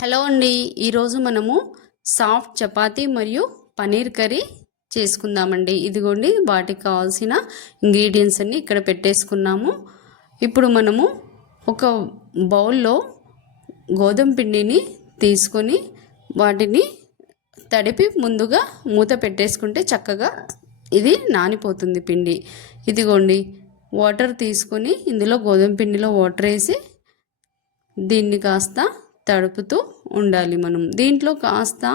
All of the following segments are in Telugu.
హలో అండి, ఈరోజు మనము సాఫ్ట్ చపాతీ మరియు పనీర్ కర్రీ చేసుకుందామండి. ఇదిగోండి వాటికి కావాల్సిన ఇంగ్రీడియంట్స్ అన్ని ఇక్కడ పెట్టేసుకున్నాము. ఇప్పుడు మనము ఒక బౌల్లో గోధుమ పిండిని తీసుకొని వాటిని తడిపి ముందుగా మూత పెట్టేసుకుంటే చక్కగా ఇది నానిపోతుంది పిండి. ఇదిగోండి వాటర్ తీసుకొని ఇందులో గోధుమ పిండిలో వాటర్ వేసి దీన్ని కాస్త తడుపుతూ ఉండాలి. మనం దీంట్లో కాస్త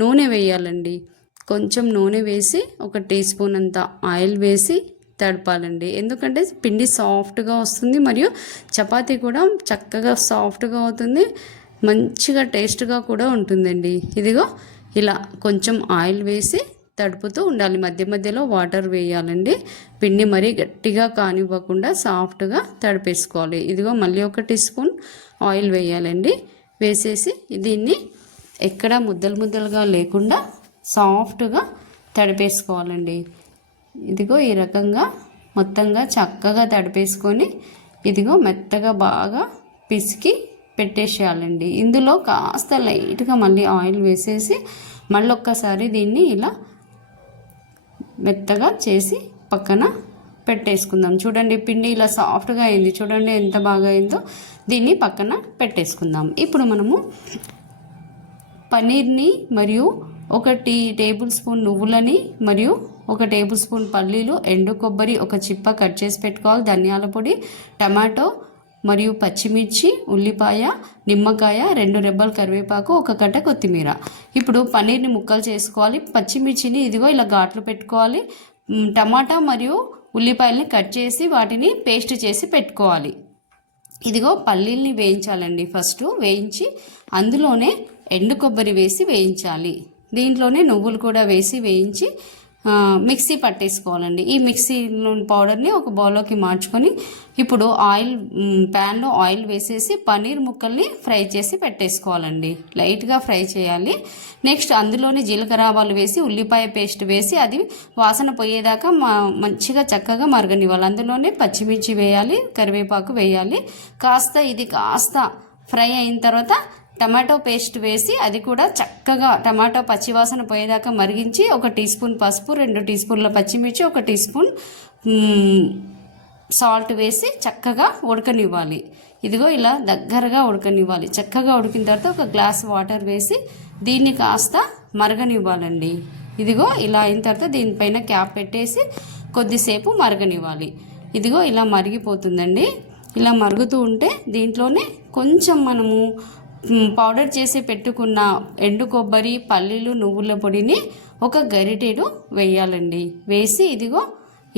నూనె వేయాలండి. కొంచెం నూనె వేసి ఒక టీ స్పూన్ అంత ఆయిల్ వేసి తడపాలండి. ఎందుకంటే పిండి సాఫ్ట్గా వస్తుంది మరియు చపాతీ కూడా చక్కగా సాఫ్ట్గా అవుతుంది, మంచిగా టేస్ట్గా కూడా ఉంటుందండి. ఇదిగో ఇలా కొంచెం ఆయిల్ వేసి తడుపుతూ ఉండాలి. మధ్య మధ్యలో వాటర్ వేయాలండి. పిండి మరీ గట్టిగా కానివ్వకుండా సాఫ్ట్గా తడిపేసుకోవాలి. ఇదిగో మళ్ళీ ఒక టీ స్పూన్ ఆయిల్ వేయాలండి. వేసేసి దీన్ని ఎక్కడ ముద్దలు ముద్దలుగా లేకుండా సాఫ్ట్గా తడిపేసుకోవాలండి. ఇదిగో ఈ రకంగా మొత్తంగా చక్కగా తడిపేసుకొని ఇదిగో మెత్తగా బాగా పిసికి పెట్టేసేయాలండి. ఇందులో కాస్త లైట్గా మళ్ళీ ఆయిల్ వేసేసి మళ్ళీ ఒక్కసారి దీన్ని ఇలా మెత్తగా చేసి పక్కన పెట్టేసుకుందాం. చూడండి పిండి ఇలా సాఫ్ట్గా అయింది, చూడండి ఎంత బాగా అయిందో. దీన్ని పక్కన పెట్టేసుకుందాం. ఇప్పుడు మనము పన్నీర్ని మరియు ఒక టేబుల్ స్పూన్ నువ్వులని మరియు ఒక టేబుల్ స్పూన్ పల్లీలు, ఎండు కొబ్బరి ఒక చిప్ప కట్ చేసి పెట్టుకోవాలి, ధనియాల పొడి, టమాటో మరియు పచ్చిమిర్చి, ఉల్లిపాయ, నిమ్మకాయ, 2 రెబ్బల కరివేపాకు, ఒక కట్ట కొత్తిమీర. ఇప్పుడు పన్నీర్ని ముక్కలు చేసుకోవాలి. పచ్చిమిర్చిని ఇదిగో ఇలా ఘాట్లు పెట్టుకోవాలి. టమాటా మరియు ఉల్లిపాయల్ని కట్ చేసి వాటిని పేస్ట్ చేసి పెట్టుకోవాలి. ఇదిగో పల్లీల్ని వేయించాలండి. ఫస్ట్ వేయించి అందులోనే ఎండు కొబ్బరి వేసి వేయించాలి. దీంట్లోనే నువ్వులు కూడా వేసి వేయించి మిక్సీ పట్టేసుకోవాలండి. ఈ మిక్సీ పౌడర్ని ఒక బౌల్లోకి మార్చుకొని ఇప్పుడు ప్యాన్లో ఆయిల్ వేసేసి పన్నీర్ ముక్కల్ని ఫ్రై చేసి పెట్టేసుకోవాలండి. లైట్గా ఫ్రై చేయాలి. నెక్స్ట్ అందులోనే జీలకర్ర ఆవాలు వేసి ఉల్లిపాయ పేస్ట్ వేసి అది వాసన పోయేదాకా మంచిగా చక్కగా మరగనివ్వాలి. అందులోనే పచ్చిమిర్చి వేయాలి, కరివేపాకు వేయాలి. ఇది కాస్త ఫ్రై అయిన తర్వాత టమాటో పేస్ట్ వేసి అది కూడా చక్కగా టమాటో పచ్చివాసన పోయేదాకా మరిగించి ఒక టీ స్పూన్ పసుపు, 2 టీ స్పూన్ల పచ్చిమిర్చి, ఒక టీ స్పూన్ సాల్ట్ వేసి చక్కగా ఉడకనివ్వాలి. ఇదిగో ఇలా దగ్గరగా ఉడకనివ్వాలి. చక్కగా ఉడికిన తర్వాత ఒక గ్లాస్ వాటర్ వేసి దీన్ని కాస్త మరగనివ్వాలండి. ఇదిగో ఇలా అయిన తర్వాత దీనిపైన క్యాప్ పెట్టేసి కొద్దిసేపు మరగనివ్వాలి. ఇదిగో ఇలా మరిగిపోతుందండి. ఇలా మరుగుతూ ఉంటే దీంట్లోనే కొంచెం మనము పౌడర్ చేసి పెట్టుకున్న ఎండు కొబ్బరి, పల్లీలు, నువ్వుల పొడిని ఒక గరిటెడు వేయాలండి. వేసి ఇదిగో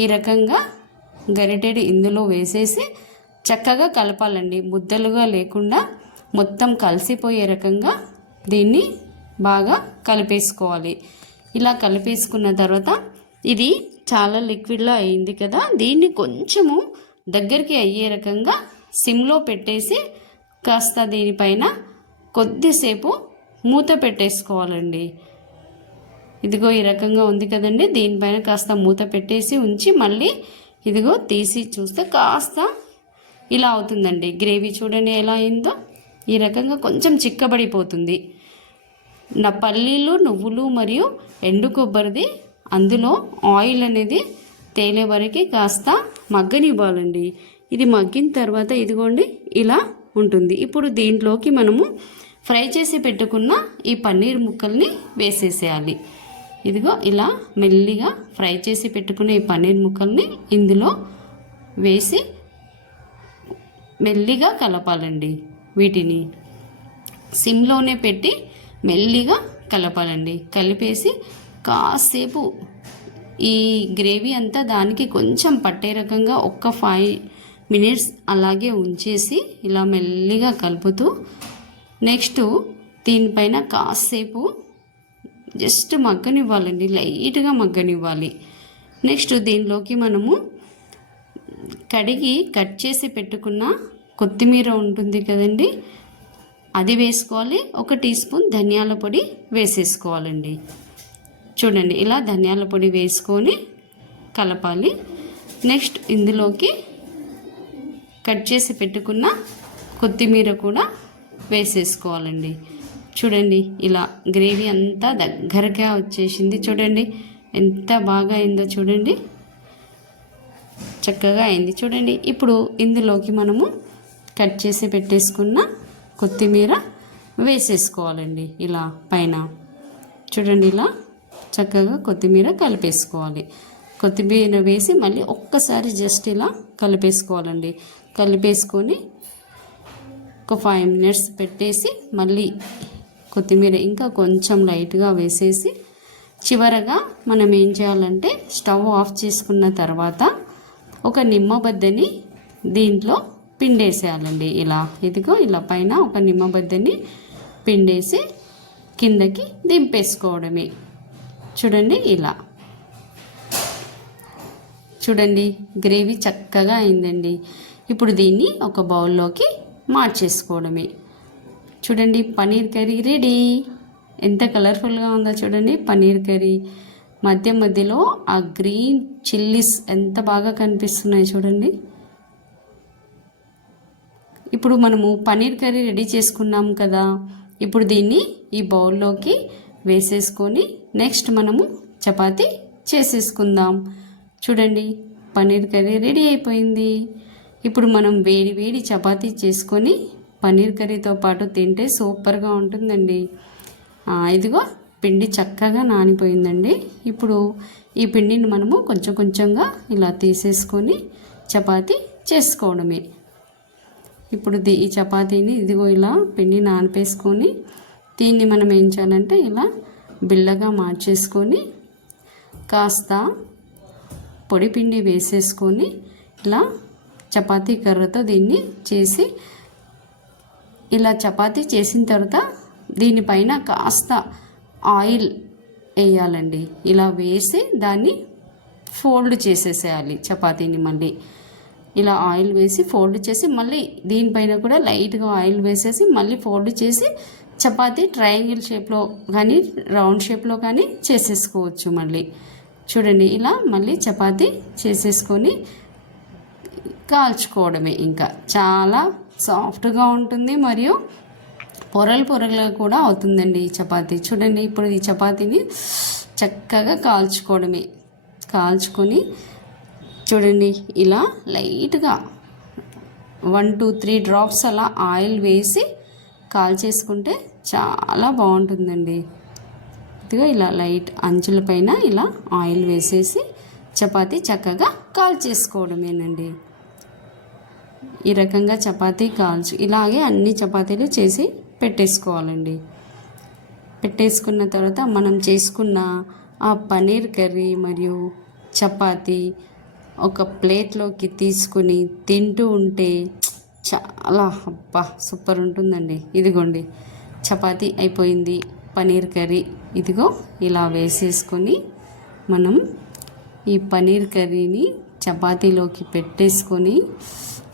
ఈ రకంగా గరిటెడు ఇందులో వేసేసి చక్కగా కలపాలండి. ముద్దలుగా లేకుండా మొత్తం కలిసిపోయే రకంగా దీన్ని బాగా కలిపేసుకోవాలి. ఇలా కలిపేసుకున్న తర్వాత ఇది చాలా లిక్విడ్లా అయింది కదా, దీన్ని కొంచెము దగ్గరికి అయ్యే రకంగా సిమ్లో పెట్టేసి కాస్త దీనిపైన కొద్దిసేపు మూత పెట్టేసుకోవాలండి. ఇదిగో ఈ రకంగా ఉంది కదండి. దీనిపైన కాస్త మూత పెట్టేసి ఉంచి మళ్ళీ ఇదిగో తీసి చూస్తే కాస్త ఇలా అవుతుందండి. గ్రేవీ చూడండి ఎలా అయిందో. ఈ రకంగా కొంచెం చిక్కబడిపోతుంది. పల్లీలు, నువ్వులు మరియు ఎండు కొబ్బరిది అందులో ఆయిల్ అనేది తేలే వరకు కాస్త మగ్గనివ్వాలండి. ఇది మగ్గిన తర్వాత ఇదిగోండి ఇలా ఉంటుంది. ఇప్పుడు దీంట్లోకి మనము ఫ్రై చేసి పెట్టుకున్న ఈ పన్నీర్ ముక్కల్ని వేసేసేయాలి. ఇదిగో ఇలా మెల్లిగా ఫ్రై చేసి పెట్టుకున్న ఈ పన్నీర్ ముక్కల్ని ఇందులో వేసి మెల్లిగా కలపాలండి. వీటిని సిమ్లోనే పెట్టి మెల్లిగా కలపాలండి. కలిపేసి కాసేపు ఈ గ్రేవీ అంతా దానికి కొంచెం పట్టే రకంగా ఒక 5 మినిట్స్ అలాగే ఉంచేసి ఇలా మెల్లిగా కలుపుతూ నెక్స్ట్ దీనిపైన కాసేపు జస్ట్ మగ్గనివ్వాలండి. లైట్గా మగ్గనివ్వాలి. నెక్స్ట్ దీనిలోకి మనము కడిగి కట్ చేసి పెట్టుకున్న కొత్తిమీర ఉంటుంది కదండి, అది వేసుకోవాలి. ఒక టీ స్పూన్ ధనియాల పొడి వేసేసుకోవాలండి. చూడండి ఇలా ధనియాల పొడి వేసుకొని కలపాలి. నెక్స్ట్ ఇందులోకి కట్ చేసి పెట్టుకున్న కొత్తిమీర కూడా వేసేసుకోవాలండి. చూడండి ఇలా గ్రేవీ అంతా దగ్గరగా వచ్చేసింది. చూడండి ఎంత బాగా అయిందో చూడండి, చక్కగా అయింది చూడండి. ఇప్పుడు ఇందులోకి మనము కట్ చేసి పెట్టేసుకున్న కొత్తిమీర వేసేసుకోవాలండి. ఇలా పైన చూడండి, ఇలా చక్కగా కొత్తిమీర కలిపేసుకోవాలి. కొత్తిమీర వేసి మళ్ళీ ఒక్కసారి జస్ట్ ఇలా కలిపేసుకోవాలండి. కలిపేసుకొని ఒక 5 minutes పెట్టేసి మళ్ళీ కొత్తిమీర ఇంకా కొంచెం లైట్గా వేసేసి చివరగా మనం ఏం చేయాలంటే స్టవ్ ఆఫ్ చేసుకున్న తర్వాత ఒక నిమ్మబద్దని దీంట్లో పిండేసేయాలండి. ఇలా ఇదిగో ఇలా పైన ఒక నిమ్మబద్దని పిండేసి కిందకి దింపేసుకోవడమే. చూడండి ఇలా చూడండి గ్రేవీ చక్కగా అయిందండి. ఇప్పుడు దీన్ని ఒక బౌల్లోకి మార్చేసుకోవడమే. చూడండి పన్నీర్ కర్రీ రెడీ. ఎంత కలర్ఫుల్గా ఉందో చూడండి పన్నీర్ కర్రీ. మధ్య మధ్యలో ఆ గ్రీన్ చిల్లీస్ ఎంత బాగా కనిపిస్తున్నాయి చూడండి. ఇప్పుడు మనము పన్నీర్ కర్రీ రెడీ చేసుకున్నాం కదా, ఇప్పుడు దీన్ని ఈ బౌల్లోకి వేసేసుకొని నెక్స్ట్ మనము చపాతీ చేసేసుకుందాం. చూడండి పన్నీర్ కర్రీ రెడీ అయిపోయింది. ఇప్పుడు మనం వేడి వేడి చపాతీ చేసుకొని పన్నీర్ కర్రీతో పాటు తింటే సూపర్గా ఉంటుందండి. ఇదిగో పిండి చక్కగా నానిపోయిందండి. ఇప్పుడు ఈ పిండిని మనము కొంచెం కొంచెంగా ఇలా తీసేసుకొని చపాతీ చేసుకోవడమే. ఇప్పుడు ఈ చపాతీని ఇదిగో ఇలా పిండి నానిపేసుకొని దీన్ని మనం ఏం చేయాలంటే ఇలా బిళ్ళగా మార్చేసుకొని కాస్త పొడి పిండి వేసేసుకొని ఇలా చపాతీ కర్రతో దీన్ని చేసి ఇలా చపాతీ చేసిన తర్వాత దీనిపైన కాస్త ఆయిల్ వేయాలండి. ఇలా వేసి దాన్ని ఫోల్డ్ చేసేసేయాలి చపాతీని. మళ్ళీ ఇలా ఆయిల్ వేసి ఫోల్డ్ చేసి మళ్ళీ దీనిపైన కూడా లైట్గా ఆయిల్ వేసేసి మళ్ళీ ఫోల్డ్ చేసి చపాతీ ట్రయాంగిల్ షేప్లో కానీ రౌండ్ షేప్లో కానీ చేసేసుకోవచ్చు. మళ్ళీ చూడండి ఇలా మళ్ళీ చపాతీ చేసేసుకొని కాల్చుకోవడమే. ఇంకా చాలా సాఫ్ట్గా ఉంటుంది మరియు పొరలు పొరలుగా కూడా అవుతుందండి ఈ చపాతీ. చూడండి ఇప్పుడు ఈ చపాతీని చక్కగా కాల్చుకోవడమే. కాల్చుకొని చూడండి ఇలా లైట్గా 1, 2, 3 drops అలా ఆయిల్ వేసి కాల్చేసుకుంటే చాలా బాగుంటుందండి. ఇదిగో ఇలా లైట్ అంచుల పైన ఇలా ఆయిల్ వేసేసి చపాతీ చక్కగా కాల్చేసుకోవడమేనండి. ఈ రకంగా చపాతీ ఇలాగే అన్ని చపాతీలు చేసి పెట్టేసుకోవాలండి. పెట్టేసుకున్న తర్వాత మనం చేసుకున్న ఆ పన్నీర్ కర్రీ మరియు చపాతీ ఒక ప్లేట్లోకి తీసుకుని తింటూ ఉంటే చాలా సూపర్ ఉంటుందండి. ఇదిగోండి చపాతీ అయిపోయింది, పన్నీర్ కర్రీ ఇదిగో ఇలా వేసేసుకొని మనం ఈ పన్నీర్ కర్రీని చపాతీలోకి పెట్టేసుకొని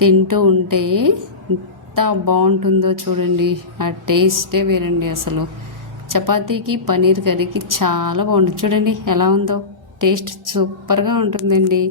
తింటూ ఉంటే ఎంత బాగుంటుందో చూడండి. ఆ టేస్టే వేరండి. అసలు చపాతీకి పన్నీర్ కర్రీకి చాలా బాగుంటుంది. చూడండి ఎలా ఉందో, టేస్ట్ సూపర్గా ఉంటుందండి.